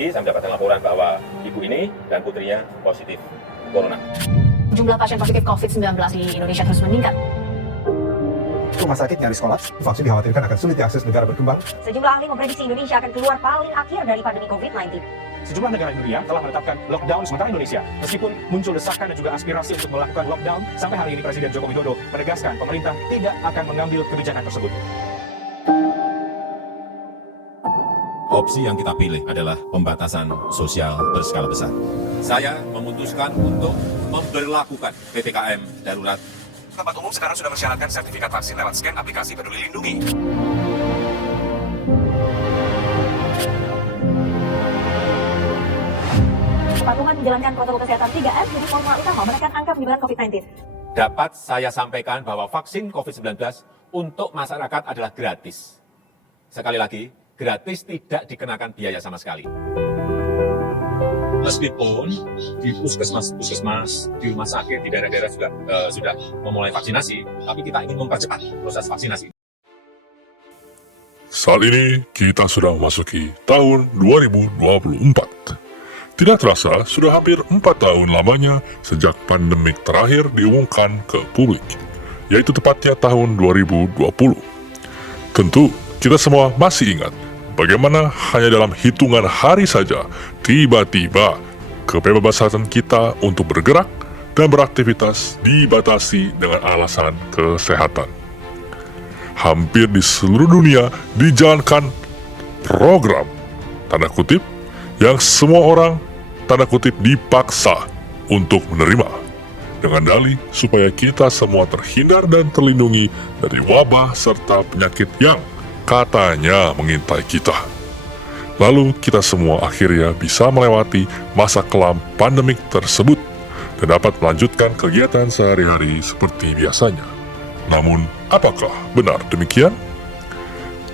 pagi saya mendapatkan laporan bahwa ibu ini dan putrinya positif corona. Jumlah pasien positif COVID-19 di Indonesia terus meningkat. Rumah sakit nyaris kolaps, vaksin dikhawatirkan akan sulit diakses negara berkembang. Sejumlah ahli memprediksi Indonesia akan keluar paling akhir dari pandemi COVID-19. Sejumlah negara di dunia telah menetapkan lockdown sementara Indonesia. Meskipun muncul desakan dan juga aspirasi untuk melakukan lockdown, sampai hari ini Presiden Joko Widodo menegaskan pemerintah tidak akan mengambil kebijakan tersebut. Opsi yang kita pilih adalah pembatasan sosial berskala besar. Saya memutuskan untuk memberlakukan PPKM darurat. Tempat umum sekarang sudah mensyaratkan sertifikat vaksin lewat scan aplikasi Peduli Lindungi. Kepatuhan menjalankan protokol kesehatan 3M jadi formula utama menekan angka penyebaran COVID-19. Dapat saya sampaikan bahwa vaksin COVID-19 untuk masyarakat adalah gratis. Sekali lagi, gratis, tidak dikenakan biaya sama sekali. Meskipun di puskesmas, di rumah sakit, di daerah-daerah juga sudah memulai vaksinasi, tapi kita ingin mempercepat proses vaksinasi. Saat ini kita sudah memasuki tahun 2024. Tidak terasa sudah hampir 4 tahun lamanya sejak pandemik terakhir diumumkan ke publik, yaitu tepatnya tahun 2020. Tentu kita semua masih ingat bagaimana hanya dalam hitungan hari saja tiba-tiba kebebasan kita untuk bergerak dan beraktivitas dibatasi dengan alasan kesehatan. Hampir di seluruh dunia dijalankan program tanda kutip yang semua orang tanda kutip dipaksa untuk menerima, dengan dalih supaya kita semua terhindar dan terlindungi dari wabah serta penyakit yang katanya mengintai kita. Lalu kita semua akhirnya bisa melewati masa kelam pandemik tersebut dan dapat melanjutkan kegiatan sehari-hari seperti biasanya. Namun, apakah benar demikian?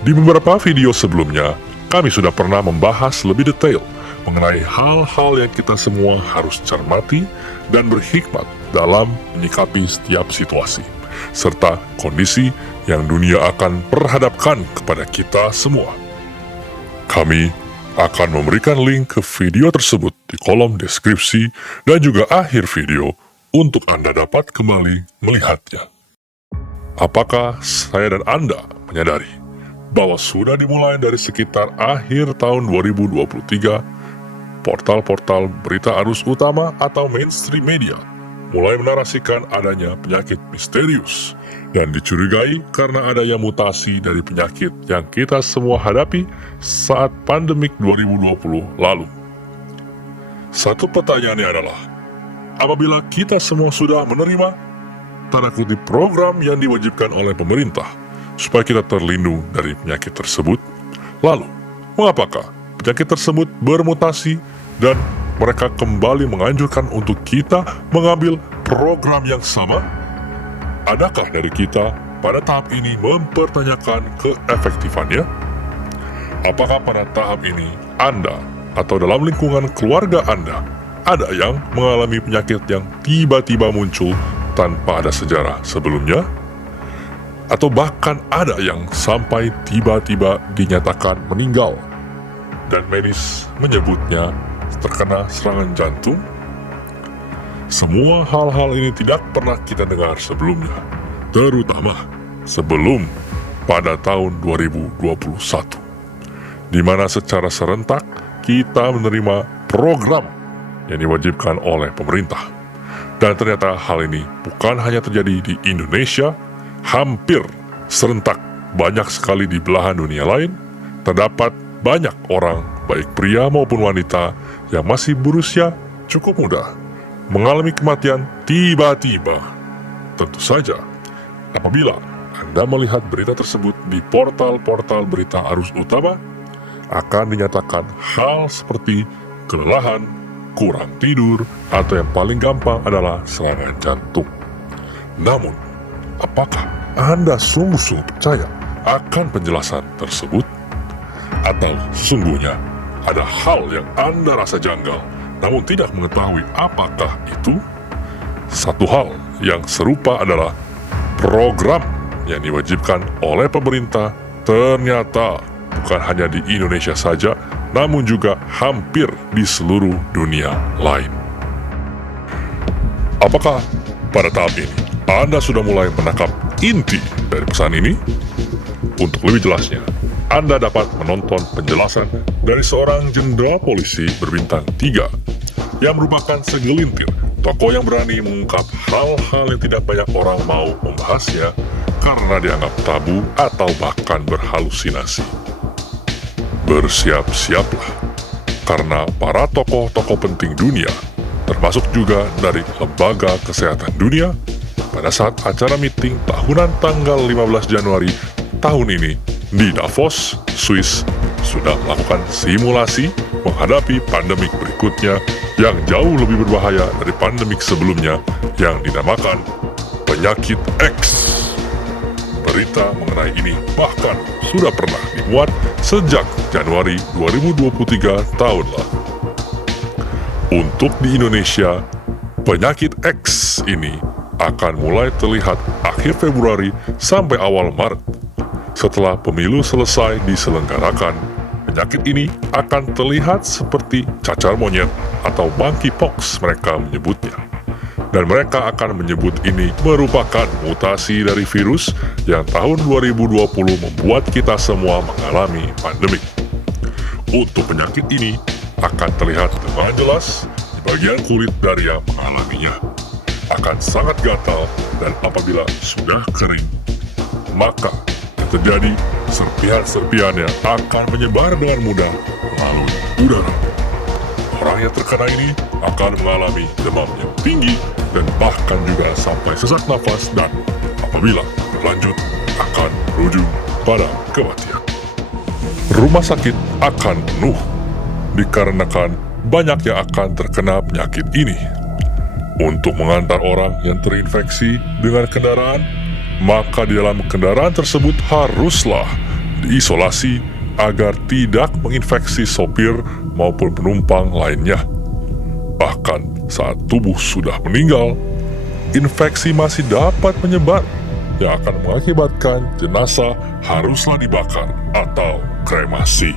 Di beberapa video sebelumnya, kami sudah pernah membahas lebih detail mengenai hal-hal yang kita semua harus cermati dan berhikmat dalam menyikapi setiap situasi, serta kondisi yang dunia akan perhadapkan kepada kita semua. Kami akan memberikan link ke video tersebut di kolom deskripsi dan juga akhir video untuk Anda dapat kembali melihatnya. Apakah saya dan Anda menyadari bahwa sudah dimulai dari sekitar akhir tahun 2023, portal-portal berita arus utama atau mainstream media mulai menarasikan adanya penyakit misterius dan dicurigai karena adanya mutasi dari penyakit yang kita semua hadapi saat pandemik 2020 lalu. Satu pertanyaannya adalah, apabila kita semua sudah menerima tanda kutip program yang diwajibkan oleh pemerintah supaya kita terlindung dari penyakit tersebut, lalu mengapakah penyakit tersebut bermutasi dan mereka kembali menganjurkan untuk kita mengambil program yang sama? Adakah dari kita pada tahap ini mempertanyakan keefektifannya? Apakah pada tahap ini Anda atau dalam lingkungan keluarga Anda ada yang mengalami penyakit yang tiba-tiba muncul tanpa ada sejarah sebelumnya? Atau bahkan ada yang sampai tiba-tiba dinyatakan meninggal dan medis menyebutnya terkena serangan jantung? Semua hal-hal ini tidak pernah kita dengar sebelumnya, terutama sebelum pada tahun 2021, di mana secara serentak kita menerima program yang diwajibkan oleh pemerintah. Dan ternyata hal ini bukan hanya terjadi di Indonesia, hampir serentak banyak sekali di belahan dunia lain. Terdapat banyak orang, baik pria maupun wanita, yang masih berusia cukup muda mengalami kematian tiba-tiba. Tentu saja, apabila Anda melihat berita tersebut di portal-portal berita arus utama, akan dinyatakan hal seperti kelelahan, kurang tidur, atau yang paling gampang adalah serangan jantung. Namun, apakah Anda sungguh-sungguh percaya akan penjelasan tersebut? Atau sesungguhnya ada hal yang Anda rasa janggal, namun tidak mengetahui apakah itu? Satu hal yang serupa adalah program yang diwajibkan oleh pemerintah ternyata bukan hanya di Indonesia saja, namun juga hampir di seluruh dunia lain. Apakah pada tahap ini Anda sudah mulai menangkap inti dari pesan ini? Untuk lebih jelasnya, Anda dapat menonton penjelasan dari seorang jenderal polisi berbintang 3 yang merupakan segelintir tokoh yang berani mengungkap hal-hal yang tidak banyak orang mau membahasnya karena dianggap tabu atau bahkan berhalusinasi. Bersiap-siaplah, karena para tokoh-tokoh penting dunia, termasuk juga dari Lembaga Kesehatan Dunia, pada saat acara meeting tahunan tanggal 15 Januari tahun ini di Davos, Swiss, sudah melakukan simulasi menghadapi pandemik berikutnya yang jauh lebih berbahaya dari pandemik sebelumnya yang dinamakan penyakit X. Berita mengenai ini bahkan sudah pernah dimuat sejak Januari 2023 tahun lalu. Untuk di Indonesia, penyakit X ini akan mulai terlihat akhir Februari sampai awal Maret. Setelah pemilu selesai diselenggarakan, penyakit ini akan terlihat seperti cacar monyet atau monkeypox mereka menyebutnya. Dan mereka akan menyebut ini merupakan mutasi dari virus yang tahun 2020 membuat kita semua mengalami pandemik. Untuk penyakit ini akan terlihat dengan jelas di bagian kulit dari yang mengalaminya. Akan sangat gatal dan apabila sudah kering, maka yang terjadi serpihan-serpihannya akan menyebar dengan mudah melalui udara. Orang yang terkena ini akan mengalami demam yang tinggi dan bahkan juga sampai sesak nafas dan apabila berlanjut akan berujung pada kematian. Rumah sakit akan penuh dikarenakan banyak yang akan terkena penyakit ini. Untuk mengantar orang yang terinfeksi dengan kendaraan, maka di dalam kendaraan tersebut haruslah diisolasi agar tidak menginfeksi sopir maupun penumpang lainnya. Bahkan saat tubuh sudah meninggal, infeksi masih dapat menyebar yang akan mengakibatkan jenazah haruslah dibakar atau kremasi.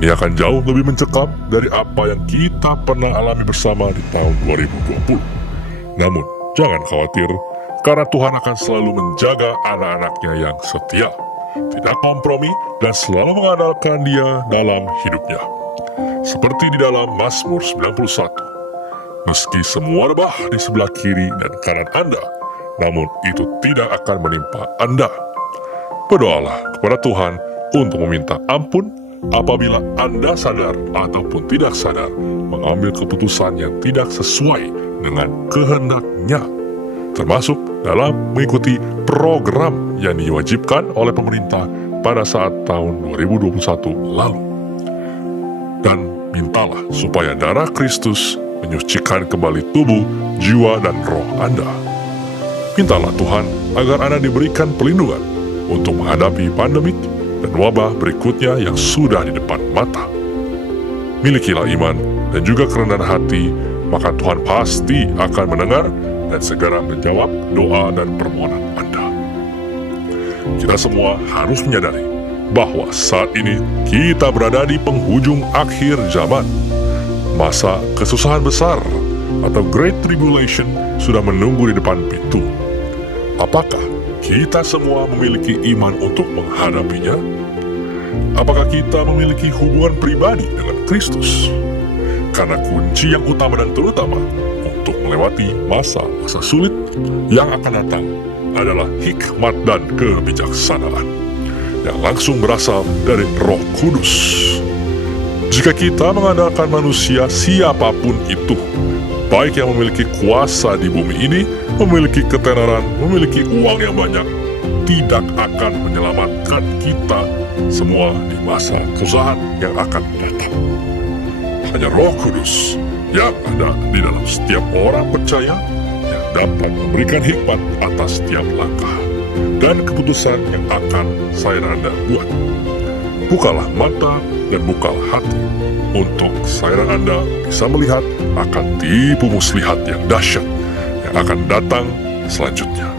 Ini akan jauh lebih mencekam dari apa yang kita pernah alami bersama di tahun 2020. Namun, jangan khawatir, karena Tuhan akan selalu menjaga anak-anaknya yang setia, tidak kompromi, dan selalu mengandalkan Dia dalam hidupnya. Seperti di dalam Mazmur 91, meski semua rebah di sebelah kiri dan kanan Anda, namun itu tidak akan menimpa Anda. Berdoalah kepada Tuhan untuk meminta ampun apabila Anda sadar ataupun tidak sadar mengambil keputusan yang tidak sesuai dengan kehendak-Nya, termasuk dalam mengikuti program yang diwajibkan oleh pemerintah pada saat tahun 2021 lalu. Dan mintalah supaya darah Kristus menyucikan kembali tubuh, jiwa, dan roh Anda. Mintalah Tuhan agar Anda diberikan perlindungan untuk menghadapi pandemik dan wabah berikutnya yang sudah di depan mata. Milikilah iman dan juga kerendahan hati, maka Tuhan pasti akan mendengar dan segera menjawab doa dan permohonan Anda. Kita semua harus menyadari bahwa saat ini kita berada di penghujung akhir zaman. Masa kesusahan besar atau Great Tribulation sudah menunggu di depan pintu. Apakah kita semua memiliki iman untuk menghadapinya? Apakah kita memiliki hubungan pribadi dengan Kristus? Karena kunci yang utama dan terutama untuk melewati masa-masa sulit yang akan datang adalah hikmat dan kebijaksanaan yang langsung berasal dari Roh Kudus. Jika kita mengandalkan manusia siapapun itu, baik yang memiliki kuasa di bumi ini, memiliki ketenaran, memiliki uang yang banyak, tidak akan menyelamatkan kita semua di masa kesusahan yang akan datang. Hanya Roh Kudus yang ada di dalam setiap orang percaya yang dapat memberikan hikmat atas setiap langkah dan keputusan yang akan saya dan Anda buat. Bukalah mata dan bukalah hati untuk saya dan Anda bisa melihat akan tipu muslihat yang dahsyat yang akan datang selanjutnya.